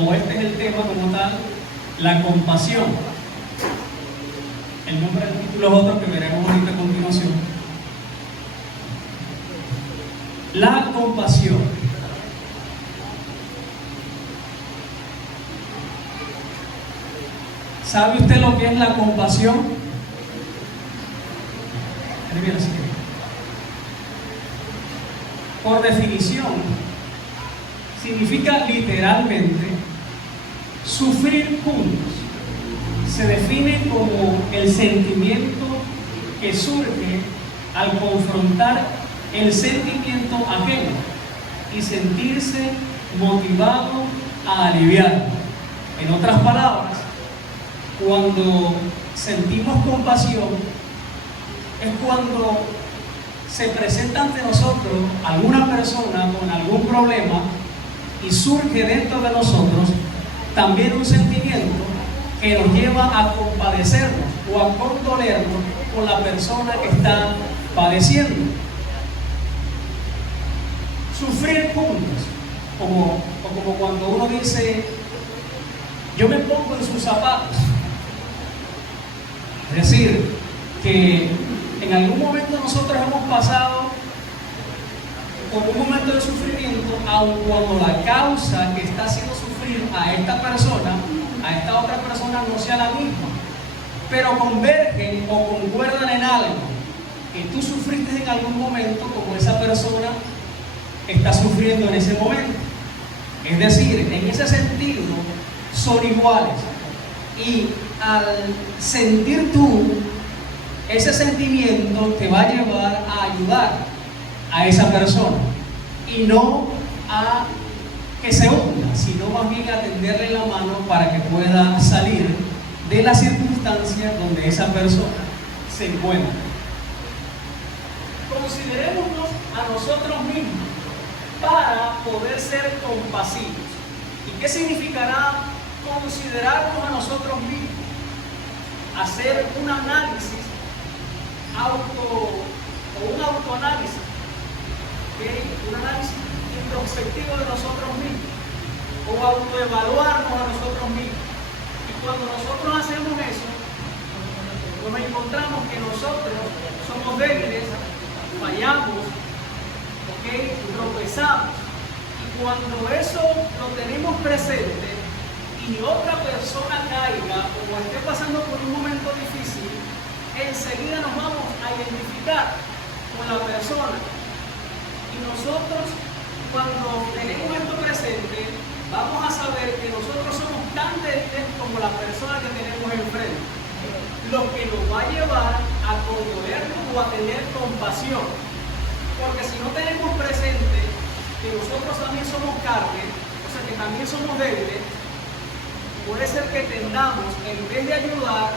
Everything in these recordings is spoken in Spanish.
o este es el tema como tal, la compasión. El nombre del título es otro que veremos ahorita a continuación. La compasión. ¿Sabe usted lo que es la compasión? Por definición, significa literalmente sufrir juntos. Se define como el sentimiento que surge al confrontar el sentimiento ajeno y sentirse motivado a aliviar. En otras palabras, cuando sentimos compasión es cuando se presenta ante nosotros alguna persona con algún problema y surge dentro de nosotros también un sentimiento que nos lleva a compadecernos o a condolernos con la persona que está padeciendo. Sufrir juntos, como cuando uno dice, yo me pongo en sus zapatos. Es decir, que en algún momento nosotros hemos pasado por un momento de sufrimiento, aun cuando la causa que está haciendo sufrir a esta persona, a esta otra persona no sea la misma, pero convergen o concuerdan en algo, que tú sufriste en algún momento como esa persona está sufriendo en ese momento. Es decir, en ese sentido son iguales. Y al sentir tú ese sentimiento te va a llevar a ayudar a esa persona y no a que se hunda, sino más bien a tenderle la mano para que pueda salir de la circunstancia donde esa persona se encuentra. Considerémonos a nosotros mismos para poder ser compasivos. ¿Y qué significará considerarnos a nosotros mismos? Hacer un análisis un autoanálisis, ¿okay? Un análisis introspectivo de nosotros mismos, o autoevaluarnos a nosotros mismos. Y cuando nosotros hacemos eso, nos encontramos que nosotros somos débiles, fallamos, ¿okay? Tropezamos. Y cuando eso lo tenemos presente y otra persona caiga o esté pasando por un momento difícil, enseguida nos vamos a identificar con la persona. Y nosotros, cuando tenemos esto presente, vamos a saber que nosotros somos tan débiles como la persona que tenemos enfrente, lo que nos va a llevar a condolernos o a tener compasión. Porque si no tenemos presente que nosotros también somos carne, o sea que también somos débiles, puede ser que tendamos, en vez de ayudar,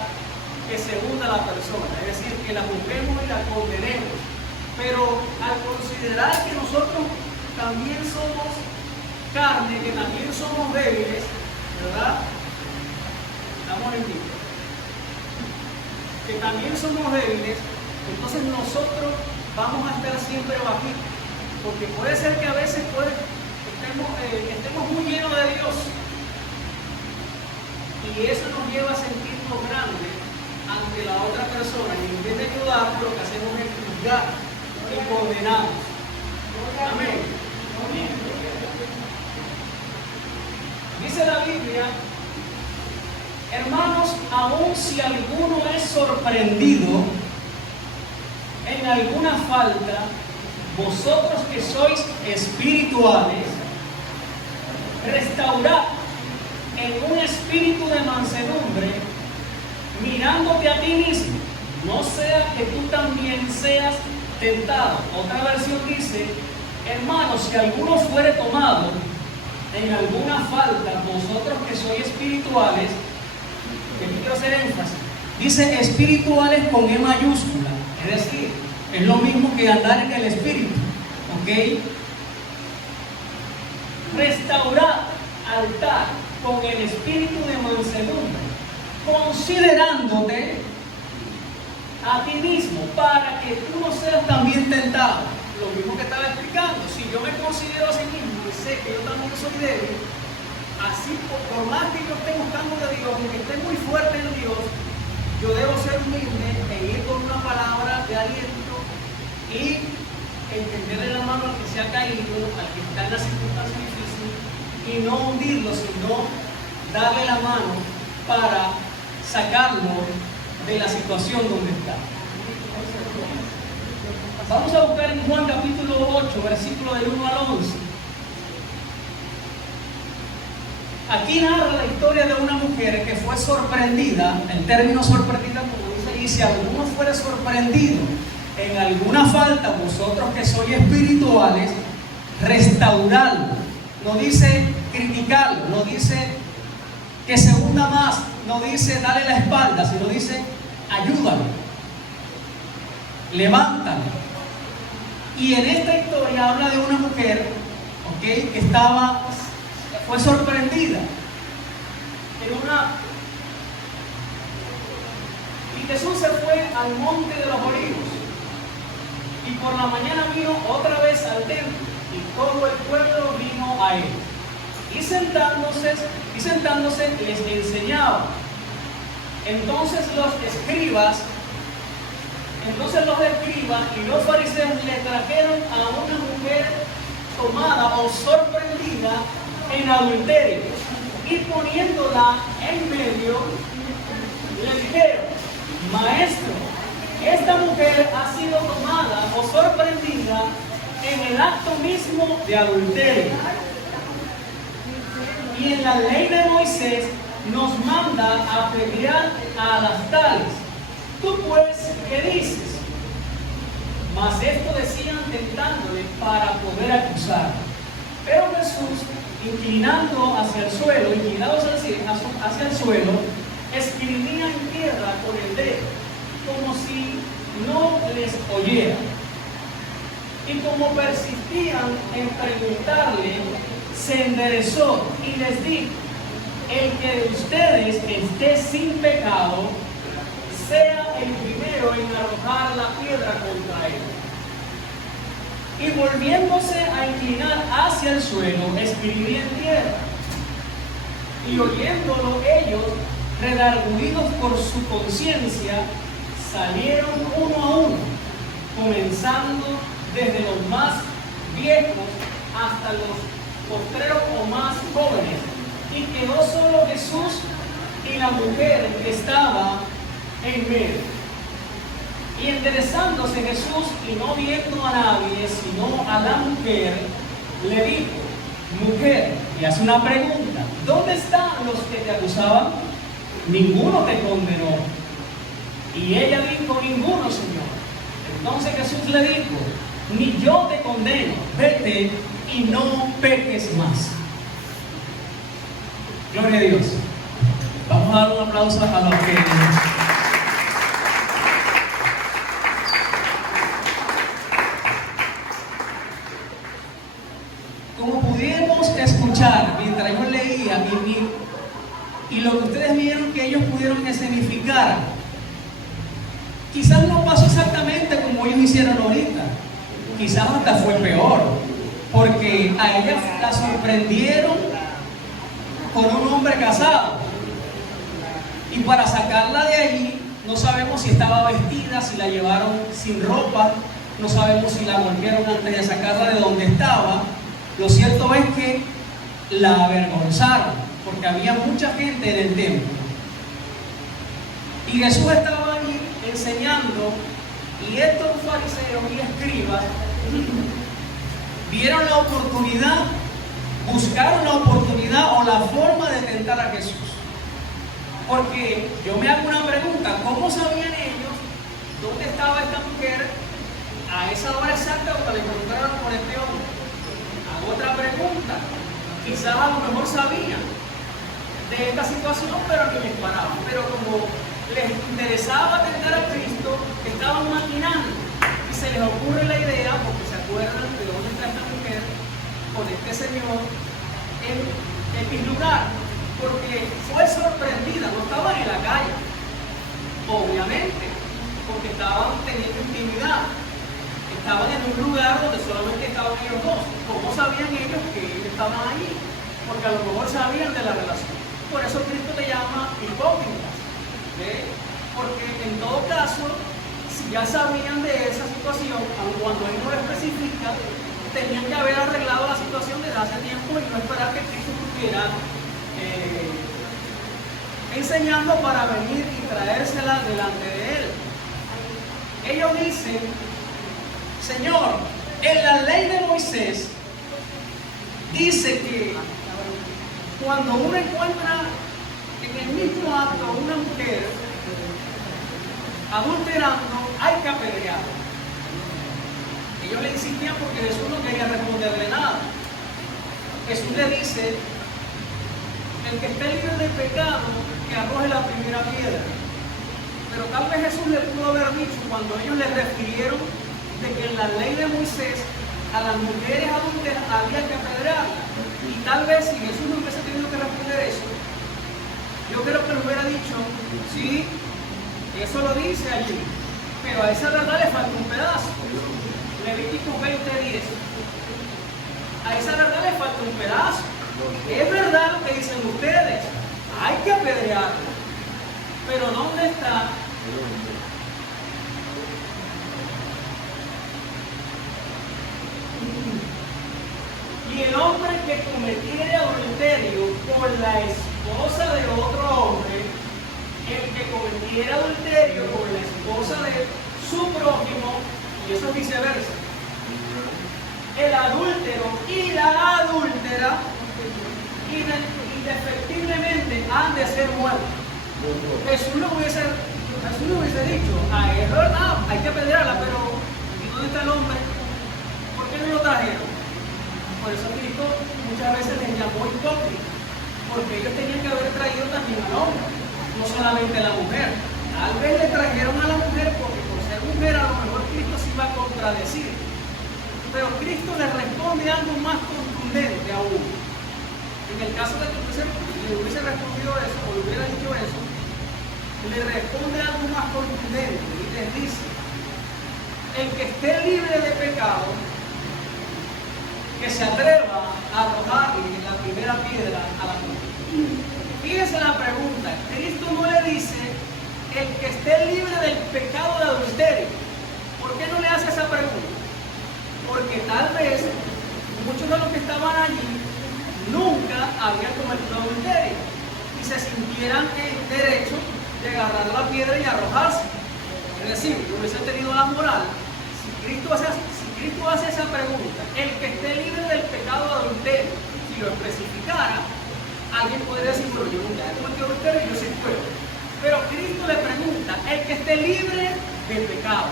que se hunda la persona, es decir, que la juzguemos y la condenemos. Pero al considerar que nosotros también somos carne, que también somos débiles, ¿verdad? Estamos en vivo. Que también somos débiles, entonces nosotros vamos a estar siempre bajitos. Porque puede ser que a veces estemos muy llenos de Dios. Y eso nos lleva a sentirnos grandes ante la otra persona, y en vez de ayudar, lo que hacemos es juzgar y condenamos. Amén. Dice la Biblia, hermanos, aun si alguno es sorprendido en alguna falta, vosotros que sois espirituales, restaurad en un espíritu de mansedumbre, mirándote a ti mismo, no sea que tú también seas tentado. Otra versión dice, hermanos, si alguno fuere tomado en alguna falta, vosotros que sois espirituales, que aquí quiero hacer énfasis, dice espirituales con E mayúscula, es decir, es lo mismo que andar en el espíritu, ¿ok? Restaurar altar con el espíritu de mansedumbre, considerándote a ti mismo, para que tú no seas también tentado. Lo mismo que estaba explicando, si yo me considero a sí mismo y sé que yo también soy débil, así así por más que yo esté buscando de Dios, aunque esté muy fuerte en Dios, yo debo ser humilde e ir con una palabra de aliento y entenderle la mano al que se ha caído, al que está en la circunstancia difícil, y no hundirlo, sino darle la mano para sacarlo de la situación donde está. Vamos a buscar en Juan capítulo 8, versículo del 1 al 11. Aquí narra la historia de una mujer que fue sorprendida, el término sorprendida como dice, y si alguno fuera sorprendido en alguna falta, vosotros que sois espirituales, restauradlo. No dice criticarlo, no dice que se hunda más, no dice dale la espalda, sino dice ayúdalo, levántalo. Y en esta historia habla de una mujer, ¿okay?, que fue sorprendida y Jesús se fue al monte de los Olivos y por la mañana vino otra vez al templo y todo el pueblo vino a él y sentándose les enseñaba. Entonces los escribas y los fariseos le trajeron a una mujer tomada o sorprendida en adulterio y poniéndola en medio le dijeron: Maestro, esta mujer ha sido tomada o sorprendida en el acto mismo de adulterio, y en la ley de Moisés nos manda a apedrear a las tales. Tú pues, ¿qué dices? Mas esto decían tentándole para poder acusar. Pero Jesús, inclinado hacia el suelo, escribía en tierra con el dedo, como si no les oyera. Y como persistían en preguntarle, se enderezó y les dijo: el que de ustedes esté sin pecado, sea el primero en arrojar la piedra contra él. Y volviéndose a inclinar hacia el suelo, escribía en tierra. Y oyéndolo ellos, redargüidos por su conciencia, salieron uno a uno, comenzando desde los más viejos hasta los postreros o más jóvenes. Y quedó solo Jesús y la mujer que estaba en medio. Y enderezándose Jesús y no viendo a nadie sino a la mujer, le dijo: mujer, y hace una pregunta: ¿dónde están los que te acusaban? Ninguno te condenó. Y ella dijo: ninguno, Señor. Entonces Jesús le dijo: ni yo te condeno, vete y no peques más. Gloria a Dios. Vamos a dar un aplauso a los que... Como pudimos escuchar mientras yo leía y lo que ustedes vieron que ellos pudieron escenificar, quizás no pasó exactamente como ellos hicieron ahorita, quizás hasta fue peor, porque a ellas la sorprendieron con un hombre casado, y para sacarla de allí no sabemos si estaba vestida, si la llevaron sin ropa, no sabemos si la golpearon antes de sacarla de donde estaba. Lo cierto es que la avergonzaron, porque había mucha gente en el templo. Y Jesús estaba allí enseñando, y estos fariseos y escribas vieron la oportunidad, buscaron la oportunidad o la forma de tentar a Jesús. Porque yo me hago una pregunta: ¿cómo sabían ellos dónde estaba esta mujer a esa hora exacta cuando le encontraron con este hombre? Otra pregunta: quizás a lo mejor sabían de esta situación, pero ni les paraban. Pero como les interesaba tentar a Cristo, estaban maquinando y se les ocurre la idea, porque se acuerdan de dónde está esta mujer con este señor en X lugar, porque fue sorprendida, no estaban en la calle, obviamente, porque estaban teniendo intimidad. Estaban en un lugar donde solamente estaban ellos dos. ¿Cómo sabían ellos que ellos estaban allí? porque a lo mejor sabían de la relación. Por eso Cristo te llama hipócritas, ¿ve? Porque en todo caso, si ya sabían de esa situación, aun cuando Él no lo especifica, tenían que haber arreglado la situación desde hace tiempo y no esperar que Cristo estuviera enseñando para venir y traérsela delante de Él. Ellos dicen: Señor, en la ley de Moisés dice que cuando uno encuentra en el mismo acto a una mujer adulterando, hay que apedrearla. Ellos le insistían porque Jesús no quería responderle nada. Jesús le dice: el que esté libre de pecado, que arroje la primera piedra. Pero tal vez Jesús le pudo haber dicho, cuando ellos le refirieron de que en la ley de Moisés a las mujeres adúlteras había que apedrearlas. Y tal vez si Jesús no hubiese tenido que responder eso, yo creo que le hubiera dicho: sí, eso lo dice allí, pero a esa verdad le falta un pedazo. Levítico 20:10. A esa verdad le falta un pedazo. Es verdad lo que dicen ustedes, hay que apedrearlo, pero ¿dónde está? Y el hombre que cometiere adulterio con la esposa de otro hombre, el que cometiera adulterio con la esposa de su prójimo, y eso es viceversa, el adúltero y la adúltera indefectiblemente han de ser muertos. Jesús no hubiese dicho: es verdad, hay que apedrearla, pero ¿y dónde está el hombre? ¿Por qué no lo trajeron? Por eso Cristo muchas veces les llamó hipócritas, porque ellos tenían que haber traído también al hombre, no solamente a la mujer. Tal vez le trajeron a la mujer porque por ser mujer a lo mejor Cristo se iba a contradecir, pero Cristo le responde algo más contundente aún. En el caso de que le hubiese respondido eso o le hubiera dicho eso, le responde algo más contundente y les dice: el que esté libre de pecado, que se atreva a arrojarle la primera piedra a la mujer. Fíjense la pregunta: Cristo no le dice el que esté libre del pecado de adulterio. ¿Por qué no le hace esa pregunta? Porque tal vez muchos de los que estaban allí nunca habían cometido adulterio y se sintieran en derecho de agarrar la piedra y arrojarse. Es decir, que hubiesen tenido la moral. Si Cristo hace esa pregunta, el que esté libre del pecado de adulterio, si lo especificara, alguien podría decir: bueno, yo nunca he cometido adulterio y yo sí puedo. Pero Cristo le pregunta: el que esté libre de pecado.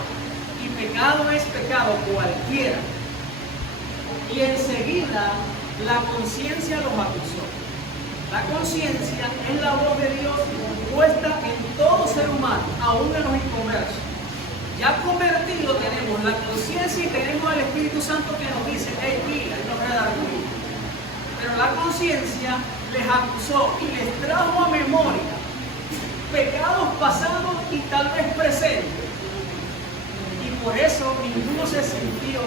Y pecado es pecado cualquiera. Y enseguida la conciencia los acusó. La conciencia es la voz de Dios puesta en todo ser humano, aún en los inconversos. Ya convertido tenemos la conciencia y tenemos el Espíritu Santo que nos dice: hey, mira, y nos redarguye. Pero la conciencia les acusó y les trajo a memoria pecados pasados y tal vez presentes. Y por eso ninguno se sintió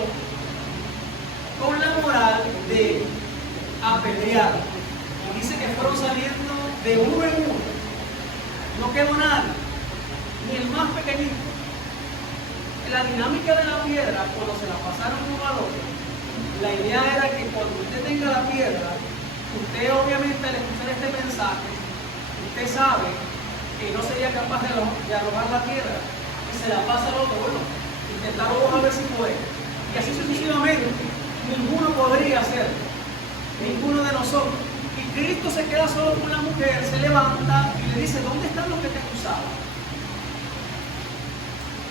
con la moral de apedrear. Y dice que fueron saliendo de uno en uno. No quedó nadie, ni el más pequeñito. La dinámica de la piedra, cuando se la pasaron uno al otro, la idea era que cuando usted tenga la piedra, usted obviamente al escuchar este mensaje, usted sabe que no sería capaz de arrojar la piedra y se la pasa al otro. Bueno, intentarlo a ver si puede. Y así sucesivamente, ninguno podría hacerlo, ninguno de nosotros. Y Cristo se queda solo con la mujer, se levanta y le dice: ¿dónde están los que te acusaban?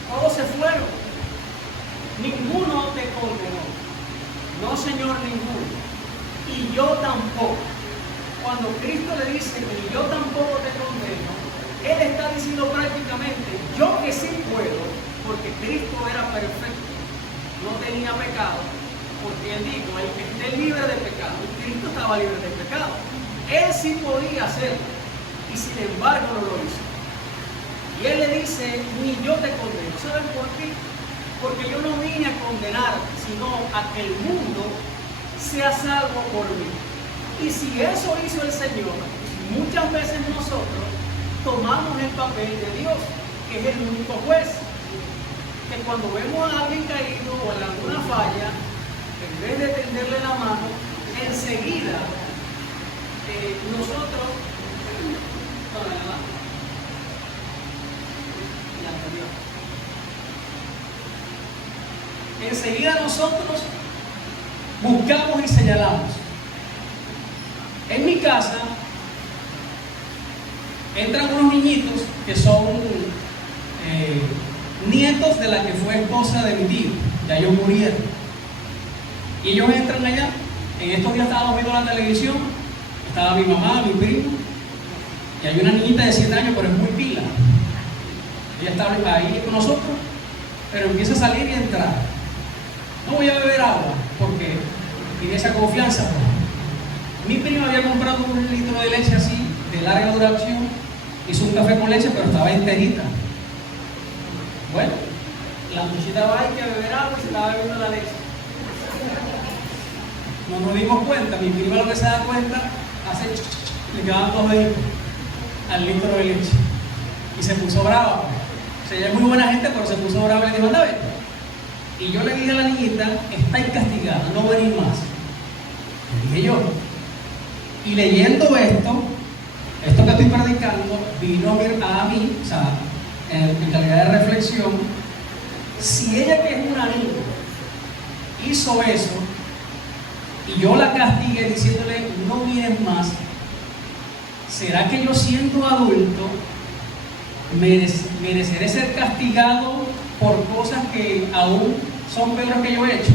Todos se fueron, ninguno te condenó. No, Señor, ninguno. Y yo tampoco. Cuando Cristo le dice: y yo tampoco te condeno, Él está diciendo prácticamente: yo que sí puedo, porque Cristo era perfecto, no tenía pecado, porque Él dijo: el que esté libre de pecado. Cristo estaba libre de pecado, Él sí podía hacerlo, y sin embargo no lo hizo. Y Él le dice: ni yo te condeno. ¿Saben por qué? Porque yo no vine a condenar, sino a que el mundo sea salvo por mí. Y si eso hizo el Señor, muchas veces nosotros tomamos el papel de Dios, que es el único juez. Que cuando vemos a alguien caído o en alguna falla, en vez de tenderle la mano, enseguida nosotros buscamos y señalamos. En mi casa entran unos niñitos que son nietos de la que fue esposa de mi tío, ya ellos murieron. Y ellos entran allá. En estos días estábamos viendo la televisión, estaba mi mamá, mi primo, y hay una niñita de 7 años, pero es muy pila. Ella estaba ahí con nosotros, pero empieza a salir y a entrar. No voy a beber agua, porque tiene esa confianza. Mi primo había comprado un litro de leche así, de larga duración, hizo un café con leche, pero estaba enterita. Bueno, la muchachita va ahí a beber agua y se estaba bebiendo la leche. No nos dimos cuenta, mi prima lo que se da cuenta, le quedaban 2 deditos al litro de leche. Y se puso brava. O sea, ella es muy buena gente, pero se puso brava y le dijo, anda, vete. Y yo le dije a la niñita, estáis castigada, no venís más. Le dije yo. Y leyendo esto que estoy predicando, vino a mí, o sea, en calidad de reflexión, si ella, que es una niña, hizo eso, y yo la castigué diciéndole, no mires más, ¿será que yo, siendo adulto, mereceré ser castigado por cosas que aún son peores que yo he hecho?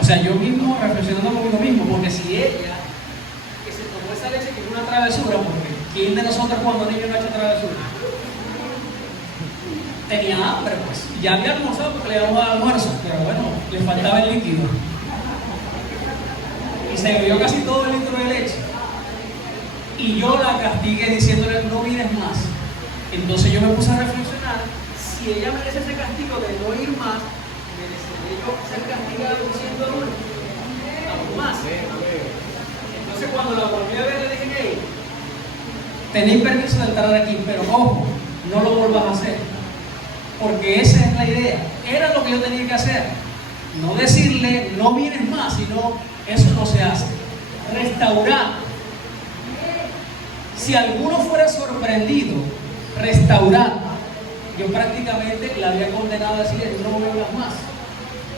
O sea, yo mismo reflexionando conmigo mismo, porque si ella, que se tomó esa leche, que es una travesura, porque ¿quién de nosotros cuando niño no ha hecho travesura? Tenía hambre, pues, ya había almorzado porque le damos almuerzo, pero bueno, le faltaba el líquido. Y se bebió casi todo el litro de leche. Y yo la castigué diciéndole, no mires más. Entonces yo me puse a reflexionar, si ella merece ese castigo de no ir más, mereceré yo ser castigado siendo adulto, aún más. Entonces cuando la volví a ver le dije, hey, tenéis permiso de entrar aquí, pero ojo, no lo vuelvas a hacer, porque esa es la idea. Era lo que yo tenía que hacer, no decirle no mires más, sino eso no se hace. Restaurar. Si alguno fuera sorprendido, restaurar. Yo prácticamente la había condenado a decirle no vengas más.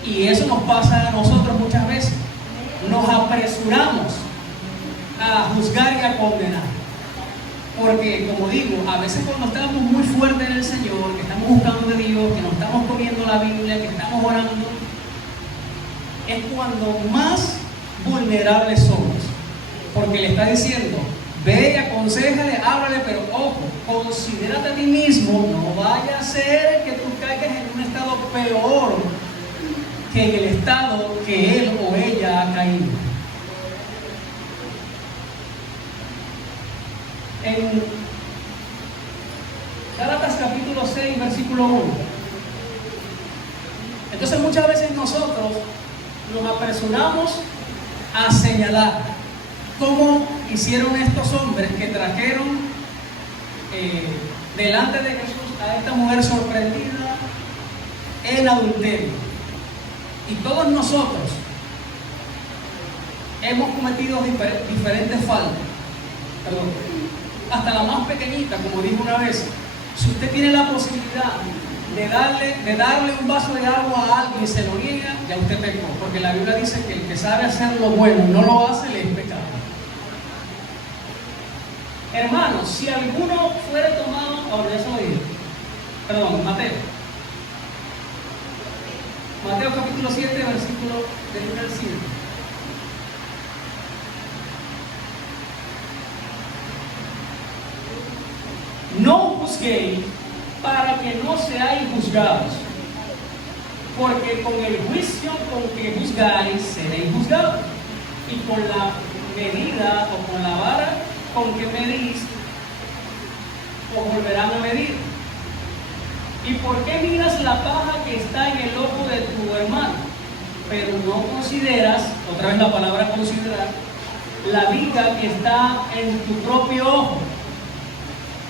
Y eso nos pasa a nosotros muchas veces. Nos apresuramos a juzgar y a condenar. Porque, como digo, a veces cuando estamos muy fuertes en el Señor, que estamos buscando de Dios, que nos estamos comiendo la Biblia, que estamos orando, es cuando más vulnerables somos. Porque le está diciendo, ve y aconséjale, háblale, pero ojo, considérate a ti mismo, no vaya a ser que tú caigas en un estado peor que en el estado que él o ella ha caído. En Gálatas capítulo 6, versículo 1. Entonces muchas veces nosotros nos apresuramos a señalar, como hicieron estos hombres que trajeron delante de Jesús a esta mujer sorprendida en adulterio. Y todos nosotros hemos cometido diferentes faltas. Perdón. Hasta la más pequeñita, como dijo una vez, si usted tiene la posibilidad de darle un vaso de agua a alguien y se lo niega, ya usted pecó, porque la Biblia dice que el que sabe hacer lo bueno y no lo hace, le es pecado. Hermanos, si alguno fuera tomado, ahora eso lo dije, perdón, Mateo capítulo 7, versículo del 1 al 7. No juzguéis para que no seáis juzgados, porque con el juicio con que juzgáis seréis juzgados, y con la medida o con la vara con que medís os volverán a medir. ¿Y por qué miras la paja que está en el ojo de tu hermano, pero no consideras, otra vez la palabra considerar, la viga que está en tu propio ojo?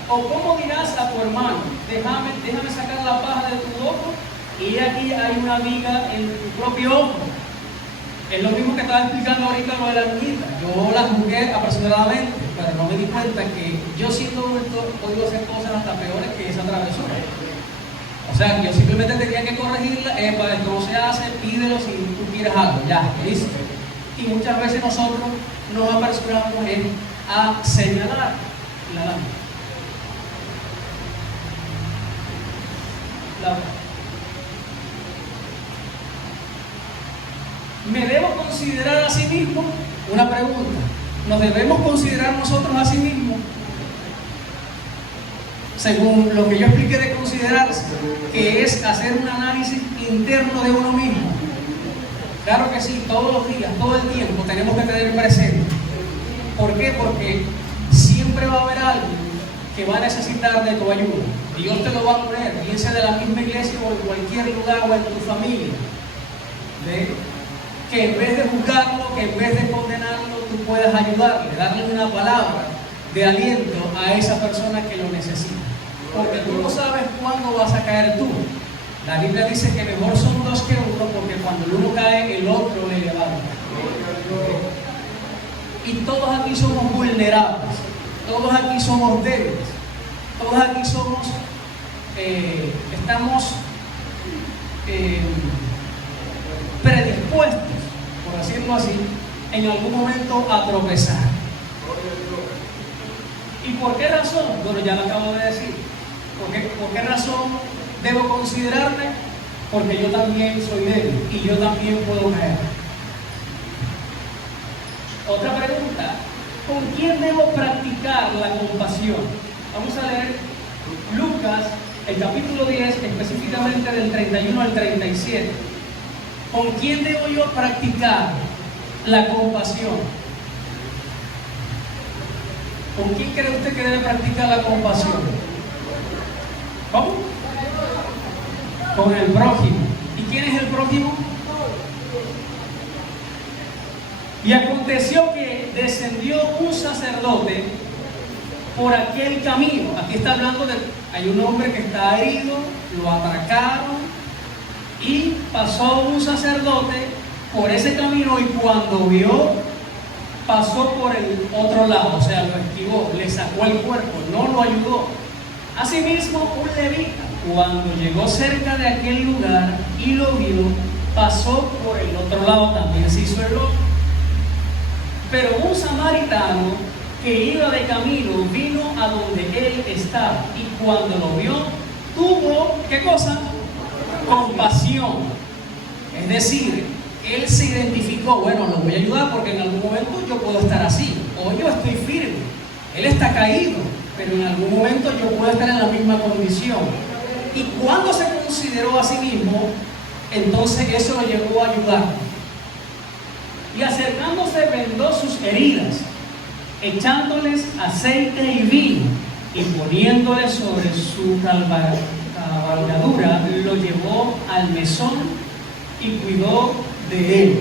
¿O cómo dirás a tu hermano, déjame sacar la paja de tu ojo, y aquí hay una viga en tu propio ojo? Es lo mismo que estaba explicando ahorita lo de la niñita. Yo la juzgué apresuradamente, pero no me di cuenta que yo, siendo adulto, puedo hacer cosas hasta peores que esa travesura. O sea, yo simplemente tenía que corregirla. Para esto no se hace, pídelo si tú quieres algo, ya, listo. Y muchas veces nosotros nos apresuramos a señalar la lámpara. ¿Me debo considerar a sí mismo? Una pregunta. ¿Nos debemos considerar nosotros a sí mismos? Según lo que yo expliqué de considerarse, que es hacer un análisis interno de uno mismo. Claro que sí, todos los días, todo el tiempo tenemos que tener presente. ¿Por qué? Porque siempre va a haber alguien que va a necesitar de tu ayuda. Dios te lo va a poner, bien sea de la misma iglesia o en cualquier lugar o en tu familia. ¿Ve? Que en vez de juzgarlo, que en vez de condenarlo, tú puedas ayudarle, darle una palabra de aliento a esa persona que lo necesita. Porque tú no sabes cuándo vas a caer tú. La Biblia dice que mejor son dos que uno, porque cuando el uno cae, el otro le levanta. Y todos aquí somos vulnerables, todos aquí somos débiles, todos aquí somos, estamos predispuestos, por decirlo así, en algún momento a tropezar. ¿Y por qué razón? Bueno, ya lo acabo de decir. ¿Por qué razón debo considerarme? Porque yo también soy débil y yo también puedo caer. Otra pregunta: ¿con quién debo practicar la compasión? Vamos a leer Lucas, el capítulo 10, específicamente del 31 al 37. ¿Con quién debo yo practicar la compasión? ¿Con quién cree usted que debe practicar la compasión? ¿Cómo? Con el prójimo. ¿Y quién es el prójimo? Y aconteció que descendió un sacerdote por aquel camino. Aquí está hablando de, hay un hombre que está herido, lo atracaron, y pasó un sacerdote por ese camino, y cuando vio, pasó por el otro lado, o sea, lo esquivó, le sacó el cuerpo, no lo ayudó. Asimismo, un levita, cuando llegó cerca de aquel lugar y lo vio, pasó por el otro lado, también se hizo el loco. Pero un samaritano que iba de camino vino a donde él estaba, y cuando lo vio, tuvo, ¿qué cosa? Compasión. Es decir, él se identificó: bueno, lo voy a ayudar porque en algún momento yo puedo estar así, o yo estoy firme. Él está caído, pero en algún momento yo puedo estar en la misma condición. Y cuando se consideró a sí mismo, entonces eso lo llevó a ayudar. Y acercándose, vendó sus heridas, echándoles aceite y vino, y poniéndole sobre su cabalgadura, lo llevó al mesón y cuidó de él.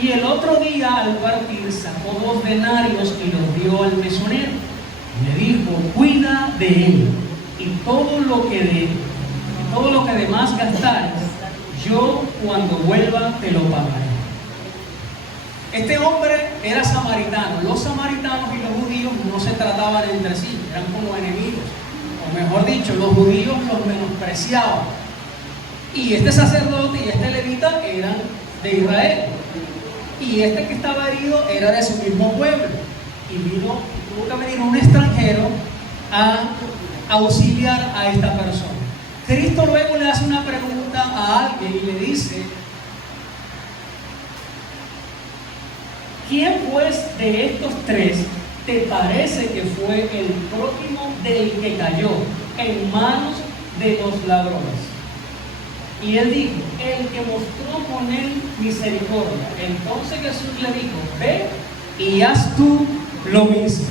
Y el otro día, al partir, sacó 2 denarios y los dio al mesonero. Le dijo: cuida de él, y todo lo que demás gastares, yo cuando vuelva te lo pagaré. Este hombre era samaritano. Los samaritanos y los judíos no se trataban entre sí, eran como enemigos, o mejor dicho, los judíos los menospreciaban. Y este sacerdote y este levita eran de Israel, y este que estaba herido era de su mismo pueblo, y tuvo que venir un extranjero a auxiliar a esta persona. Cristo luego le hace una pregunta a alguien y le dice: ¿quién pues de estos 3 te parece que fue el prójimo del que cayó en manos de los ladrones? Y él dijo: el que mostró con él misericordia. Entonces Jesús le dijo: ve y haz tú lo mismo.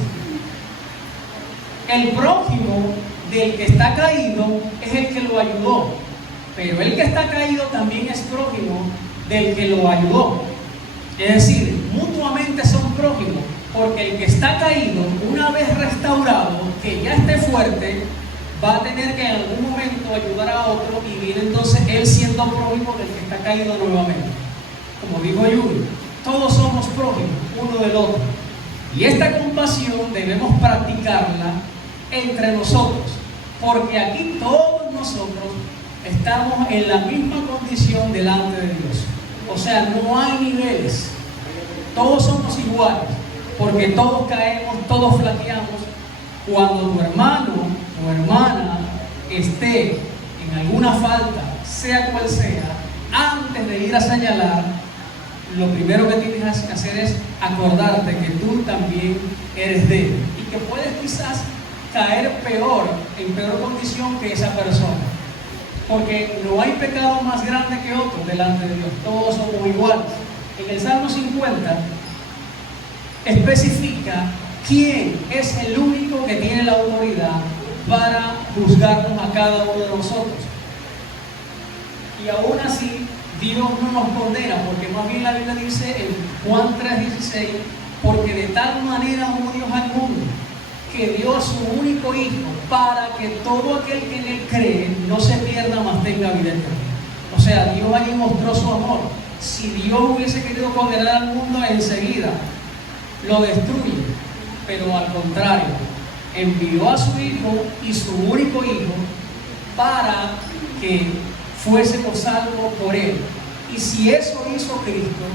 El prójimo del que está caído es el que lo ayudó, pero el que está caído también es prójimo del que lo ayudó. Es decir, mutuamente son prójimos, porque el que está caído, una vez restaurado, que ya esté fuerte, va a tener que en algún momento ayudar a otro, y viene entonces él siendo prójimo del que está caído nuevamente. Como dijo Yuri, todos somos prójimos uno del otro, y esta compasión debemos practicarla entre nosotros, porque aquí todos nosotros estamos en la misma condición delante de Dios. O sea, no hay niveles, todos somos iguales, porque todos caemos, todos flaqueamos. Cuando tu hermano o hermana esté en alguna falta, sea cual sea, antes de ir a señalar, lo primero que tienes que hacer es acordarte que tú también eres débil y que puedes quizás caer peor, en peor condición que esa persona, porque no hay pecado más grande que otro delante de Dios, todos somos iguales. En el Salmo 50 especifica quién es el único que tiene la autoridad para juzgarnos a cada uno de nosotros, y aún así Dios no nos condena, porque más bien la Biblia dice en Juan 3:16, porque de tal manera amó Dios al mundo, que dio a su único Hijo, para que todo aquel que en Él cree no se pierda, mas tenga vida eterna. O sea, Dios ahí mostró su amor. Si Dios hubiese querido condenar al mundo, enseguida lo destruye, pero al contrario, envió a su Hijo, y su único Hijo, para que fuésemos salvos por Él. Y si eso hizo Cristo,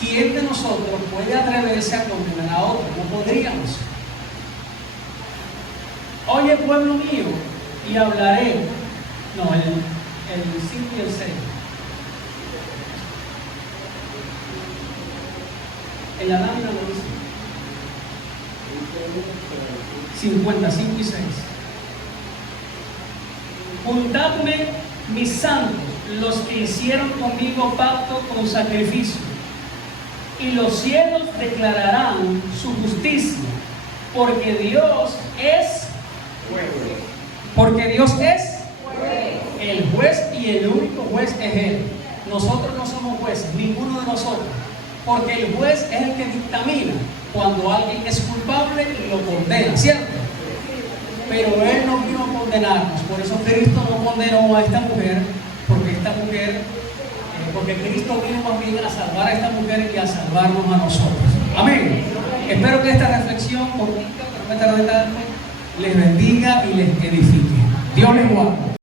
¿quién de nosotros puede atreverse a condenar a otro? No podríamos. Oye, pueblo mío, y hablaré. No, el 5 y el 6. En la lámina lo dice. 55 y 6. Juntadme, mis santos, los que hicieron conmigo pacto con sacrificio, y los cielos declararán su justicia, porque Dios es juez. Porque Dios es el juez, y el único juez es Él. Nosotros no somos jueces, ninguno de nosotros, porque el juez es el que dictamina cuando alguien es culpable y lo condena, ¿cierto? Pero Él no vino a condenarnos. Por eso Cristo no condenó a esta mujer, porque Cristo vino más bien a salvar a esta mujer y a salvarnos a nosotros. Amén. Espero que esta reflexión cortita, pero no me tarde tanto, les bendiga y les edifique. Dios les guarde.